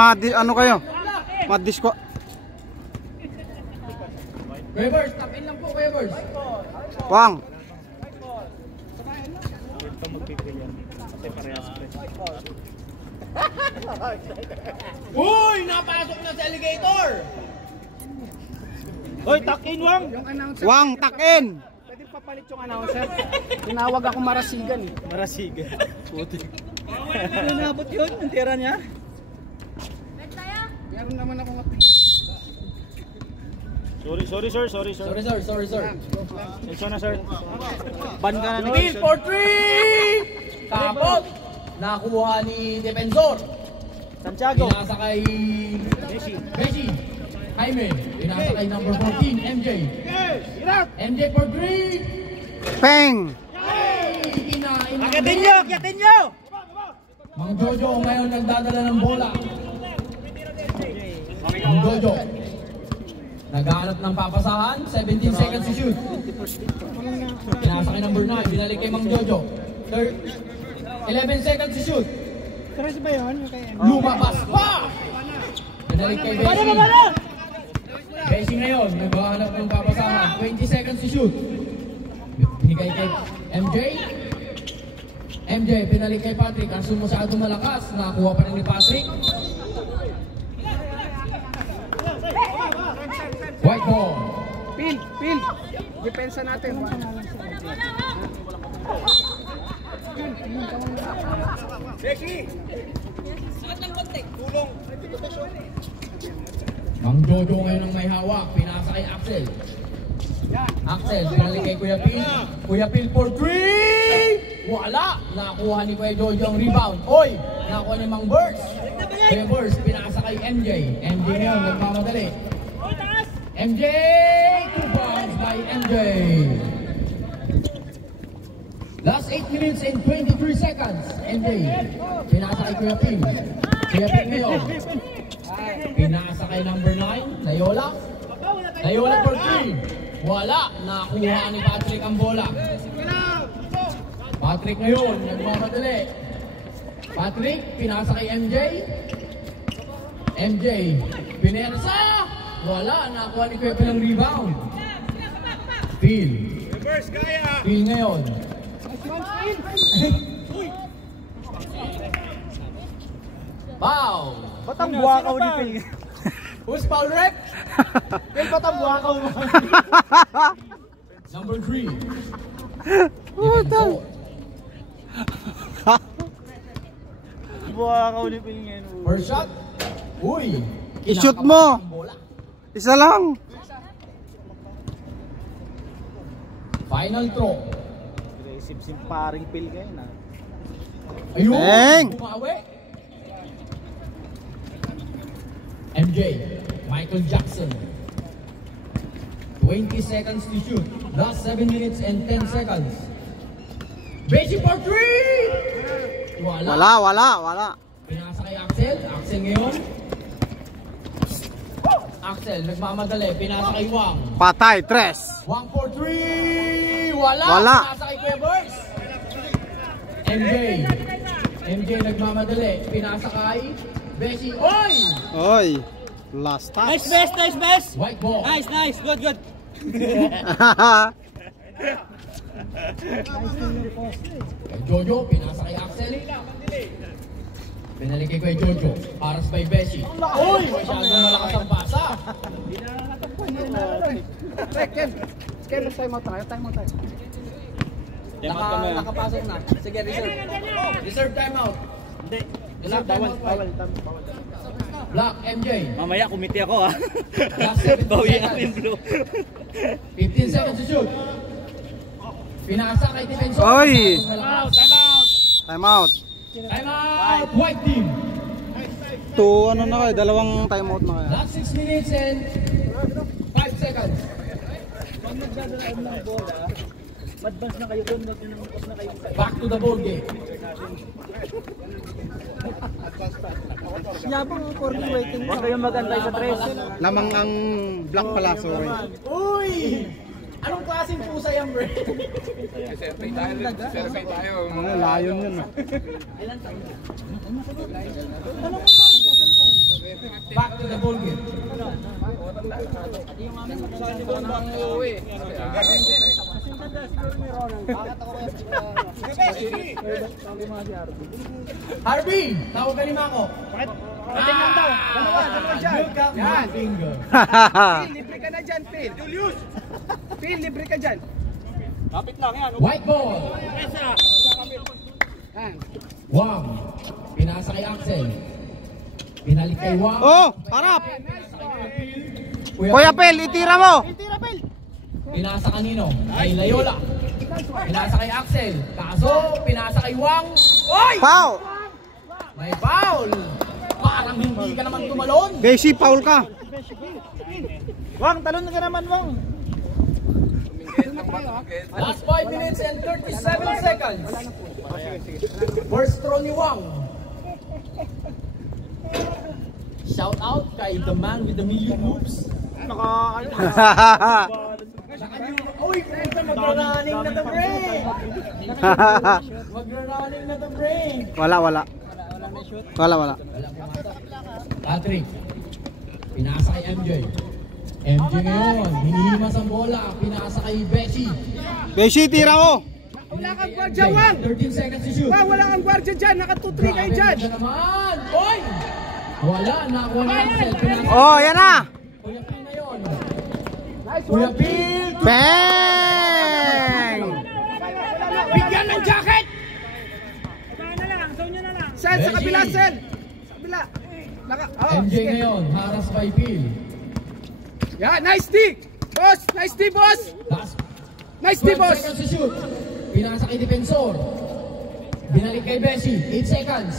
Ano kayo? Madisko. Webers, tap in lang po, Webers. Wang. Uy, napasok na sa alligator. Hoy, takin Wang. Wang, takin. Pwede papalit yung announcer. Tinawag ako Marasigan eh. Marasigan. Puti. Ano nabot yun? Ang tira niya? Meron naman ako Sorry sir. Sorry, sir. Sensyon na sir. Ban ka na ni Bill for 3! Kapot! Nakuha ni Defensor. Santiago. Pinasa kay Beshi. Jaime. Pinasa kay number 14, MJ. MJ for 3! Peng. Akitin nyo! Mang Jojo ngayon nagdadala ng bola. Mang Jojo naghahanap ng papasahan, 17 seconds to shoot. Pinasa kay number 9, binalik kay Mang Jojo. 11 seconds to shoot. Tres ba yun? Lumabas pa! Binalik kay Beshi. Beshi ngayon, naghahanap ng papasahan, 20 seconds to shoot. Binigay kay MJ. MJ, pinalik kay Patrick. Ang sumasyado malakas, nakakuha pa rin ni Patrick. White ball. Pil. Depensa natin. Mang Jojo ngayon ang may hawak. Pinasa kay Axel. Axel, pinalik kay Kuya Pil. Kuya Pil for 3! Wala! Nakakuha ni Kuya Jojo ang rebound. Oy! Nakakuha ni Mang Burst. Kuya Burst, pinasa kay MJ. MJ ngayon, nagmamadali. MJ! 2 points by MJ. Last 8 minutes and 23 seconds. MJ, pinasa kay Kuya Pil. Kuya Pil ngayon. Pinasa kay number 9, Nayola. Nayola for 3. Wala, nakuha ni Patrick ang bola. Patrick ngayon, nagmamadali. Patrick, pinasa kay MJ. MJ, pinersa. Wala, nakuha ni Kuya Pil ang rebound. Pil. Pil ngayon. Wow! Ba't ang buwakaw ni Pil? Who's foul rep? Pil, ba't ang buwakaw mo? Number 3. Puta. Buwakaw ni Pil ngayon. First shot. Uy! I-shoot mo. Isa lang. Final throw. Sim paring Pil ngayon ha. Ayun! Bang! Bumawi! MJ, Michael Jackson. 20 seconds to shoot. Last 7 minutes and 10 seconds. Beshi for 3! Wala. Pinasa kay Axel. Axel ngayon. Axel, nagmamadali. Pinasa kay Wang. Patay, tres. Wang for 3! Wala! Pinasa kay Kuya Burst. MJ, nagmamadali. Pinasa kay Beshi. Oy! Oy. Last touch. Nice best. White ball. Nice. Good. Jojo, pinasa kay Axel. Pinalik kay Kuya Jojo. Paras by Beshi. Uy! Masyadong malakas ang pasa. Ken, time out tayo. Nakapasok na. Sige, reserve. Reserve timeout. Hindi. Bawal. Black, MJ. Mamaya kumiti ako ha. Last 17 Bawi seconds. natin blue. 15 seconds to shoot. Pinasa kay Defensor. Oy! Time out. Time out. White team. Ano na kayo? Dalawang time out na kayo. Last 6 minutes and 5 seconds. Pag nagdadalaw ng bola, madbans na kayo doon, nagpapos na kayo. Back to the ball game. Yabang for the waiting. Huwag kayong magantay sa tres. Lamang ang black pala, sorry. Uy! Anong klaseng pusa yan, bro? Survey tayo. Lion yun. Ilan tayo? Harvey, tawag ka lima ko. Parating lang daw. Dalawa dyan. Yan. Finger. Phil, libre ka na dyan, Phil. Julius! Phil, libre ka dyan. Kapit lang yan. White ball. Yan. Wang. Pinasa kay Axel. Pinalik kay Wang. Oh, harap. Kuya Pel, itira mo. Tira, Phil. Pinasa kanino? Kay Layola. Pinasa kay Axel. Kaso, pinasa kay Wang. Oy! Pau. May foul. Parang hindi ka naman tumalon. Beshi, foul ka. Wang, talon ka naman, Wang. Last 5 minutes and 37 seconds. First throw ni Wang. Shout out kay the man with the million moves. Uy, magra-running na the break. Magra-running na the break. Wala. Patrick, pinasa kay MJ. MJ ngayon, hinihimas ang bola. Pinasa kay Beshi. Beshi, tira mo. Wala kang gwardiya, Wang. 13 seconds to shoot. Wang, wala kang gwardiya dyan. Naka-2-3 kayo dyan. Grabe naman. Oy! Wala, nakuha ni Axel. Pinasa. Oh, yan na. Kuya Pil na yun. Nice Kuya one. Pil. Bang! Bigyan ng jacket! Sel, sa kabila, Sel! Sa kabila! MJ ngayon, haras by Pil. Yeah, nice D! Boss! Nice D, boss! Last Nice D, 12 boss! seconds to shoot. Pinasa kay Defensor. Binalik kay Beshi. 8 seconds.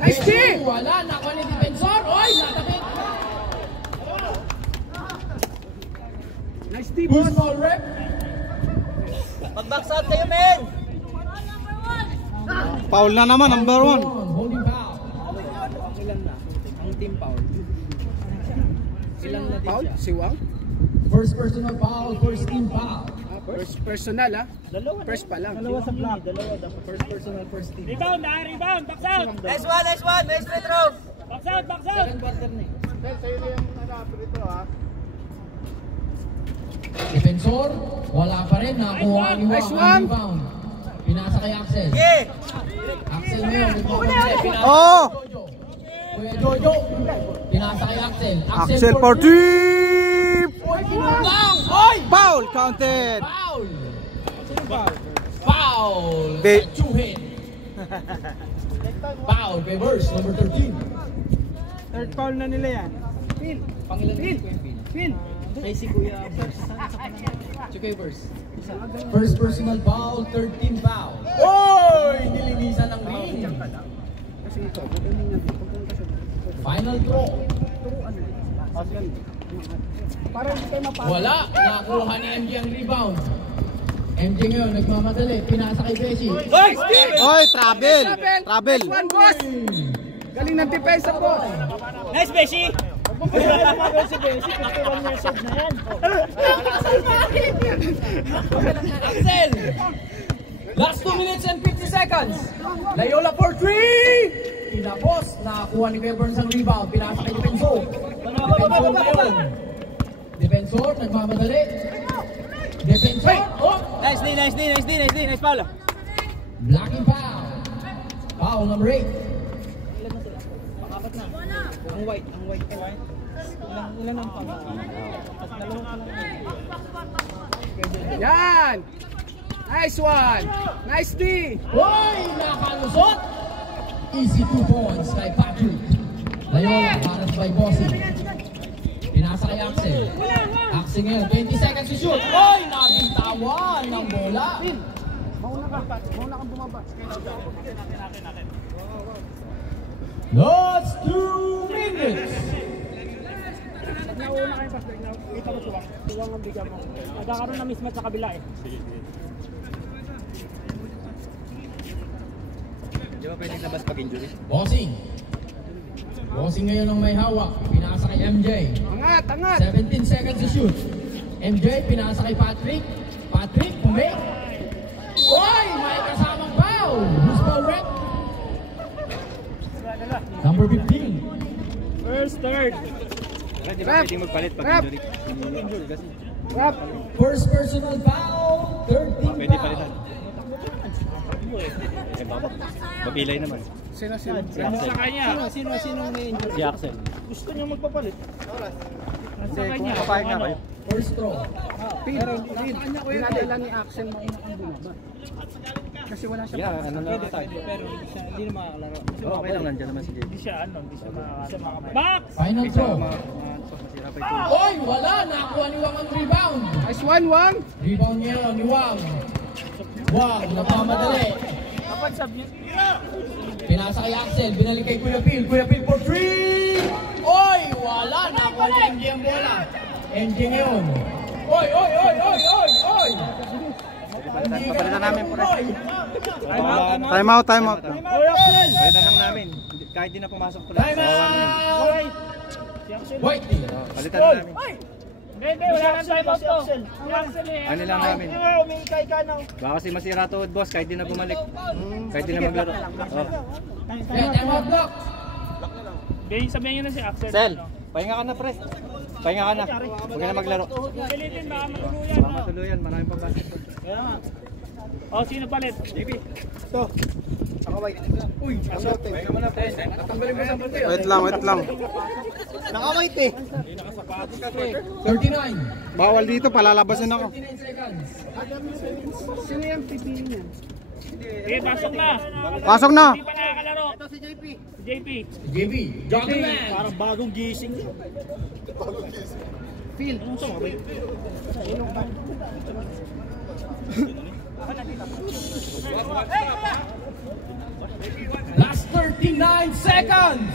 Nice Beshi, D! wala, nakuha ni Defensor. Oy, natapit. Nice D, Who's boss! ball rep? Pag-box out kayo, men! Foul na naman, number 1. Holding foul. Ilan na? Ang team foul. Ilan na din foul? Si Wang? First personal foul, first team foul. First personal, ha? First pa lang. Dalawa sa block. First personal, first team. Rebound, rebound, box out. Nice one, nice free throw! Box out, box out. Second quarter na Defensor, wala pa rin. Nakuha ni Wang Nice ang one. rebound. Pinasa kay Axel. Axel ngayon, pinasa Oh! Jojo. Kuya Jojo, pinasa kay Axel. Axel for 3. Oy, pinundang! Oy! Foul, counted. Foul! Foul! Be- Chuhin! Foul kay Verse, number 13. Third foul na nila yan. Phil! Pangilan Phil! Phil! Kay si Kuya Verse. First personal foul, 13 foul. Oy! Nilinisan ng ring. Kasi ito, Final throw. para hindi kayo mapasok. Wala. Nakuha ni MJ ang rebound. MJ ngayon, nagmamadali. Pinasa kay Beshi. Nice D! Oy, travel. Nice one, boss! Galing ng depensa, boss! Nice, Beshi. Si Beshi, 51 years old na yan. Axel! Last 2 minutes and 50 seconds. Layola for 3! Pinapos. Nakakuha ni Kuya Burns ang rebound. Pinasa kay Defensor. Defensor ngayon. Defensor, nagmamadali. Defensor. Oh! Nice D, nice D, nice D, nice D, nice foul. Blocking foul. Foul number 8. Ang white. Ilan ang foul? Yan! Nice one! Nice D! Hoy! Nakalusot! Easy 2 points kay Patrick. Layola, paras by Bossy. Pinasa kay Axel. Axel ngayon, 20 seconds to shoot. Hoy! Nabitawan ng bola. Mauna kang bumaba. Last 2 minutes. Nauna kayo pa, kita mo si Wang. Si Wang ang bigyan mo. Nagkakaroon na mismatch sa kabila eh. Di ba pwede labas pag-injury? Bossing. Bossing ngayon ang may hawak. Pinasa kay MJ. Angat, angat! 17 seconds to shoot. MJ, pinasa kay Patrick. Patrick, kumik. Hoy! May kasamang foul. Who's foul rep? Number 15. First, third. Di ba pwedeng magpalit pag injury? Rap! First personal foul, third team Pwede foul. palitan. Mapilay naman. Sino sa kanya? Sino may injury? Si Axel. Gusto niya magpapalit. Nasa kanya. Kapayag na kayo. First throw. Pero dinadala ni Axel mo ang bumaba. Kasi wala siya. Yeah, ano na tayo. Pero hindi na makakalaro. Okay lang, nandiyan naman si JP. Hindi siya makakakalaro. Box! Final throw. Masira pa ito. Oy, wala. Nakuha ni Wang ang rebound. Nice one, Wang! Rebound niya ni Wang. Wang, nagmamadali. Dapat sabi Pinasa kay Axel, binalik kay Kuya Phil. Kuya Phil for 3! Oy, wala. Nakuha ni MJ ang bola. MJ ngayon. Oy! Papalitan namin po rin. Time out. Palitan lang namin. Kahit di na pumasok po Time lang. out! Wait. Palitan lang namin. Hindi, wala kang time out to. Ano lang namin. Umikay ka na. Baka kasi masira to, boss, kahit di na bumalik. Kahit di na maglaro. Time out block. Sabihin nyo na si Axel. Sel, pahinga ka na, pre. Pahinga ka na. Huwag ka na maglaro. Pilitin, baka matuluyan. Baka matuluyan, maraming pang basketball. Kaya nga. O, sino palit? JP. Uy, pahinga mo na, pre. Tatanggalin mo sa puti. Wait lang. Nakawait eh. 39. Bawal dito, palalabasin ako. 39 seconds. Sino yung pipili niya? Okay, pasok na. Pasok na. Hindi pa nakakalaro. Ito si JP. Si JP. JB, Jockeyman. Parang bagong gising. Phil. Last 39 seconds.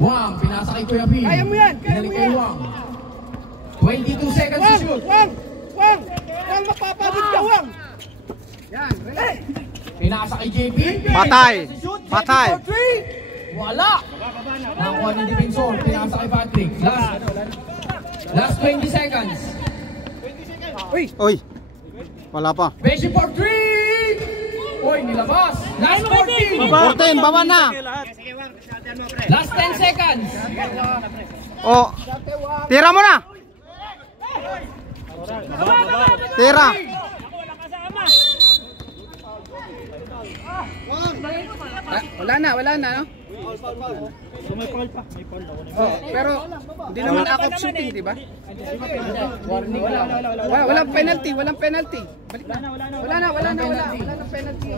Wang, pinasa kay Kuya Phil. Kaya mo yan, kaya Binalik mo kay yan. Wang. 22 seconds to shoot. Wang, mapapagod ka, Wang! Yan, relax. Pinasa kay JP. Patay. Shoot, JP Patay. for 3. Wala. Nakuha ng defensor. Pinasa kay Patrick. Last 20 seconds. Uy. Wala pa. Beshi for 3. Uy, nilabas. Last 14. 14, baba na. Last 10 seconds. Oh. Tira mo na. Tira. Wala na, no? May foul pa. May foul ako. Pero, hindi naman ako shooting, di ba? Walang penalty. Balik na. Wala na penalty.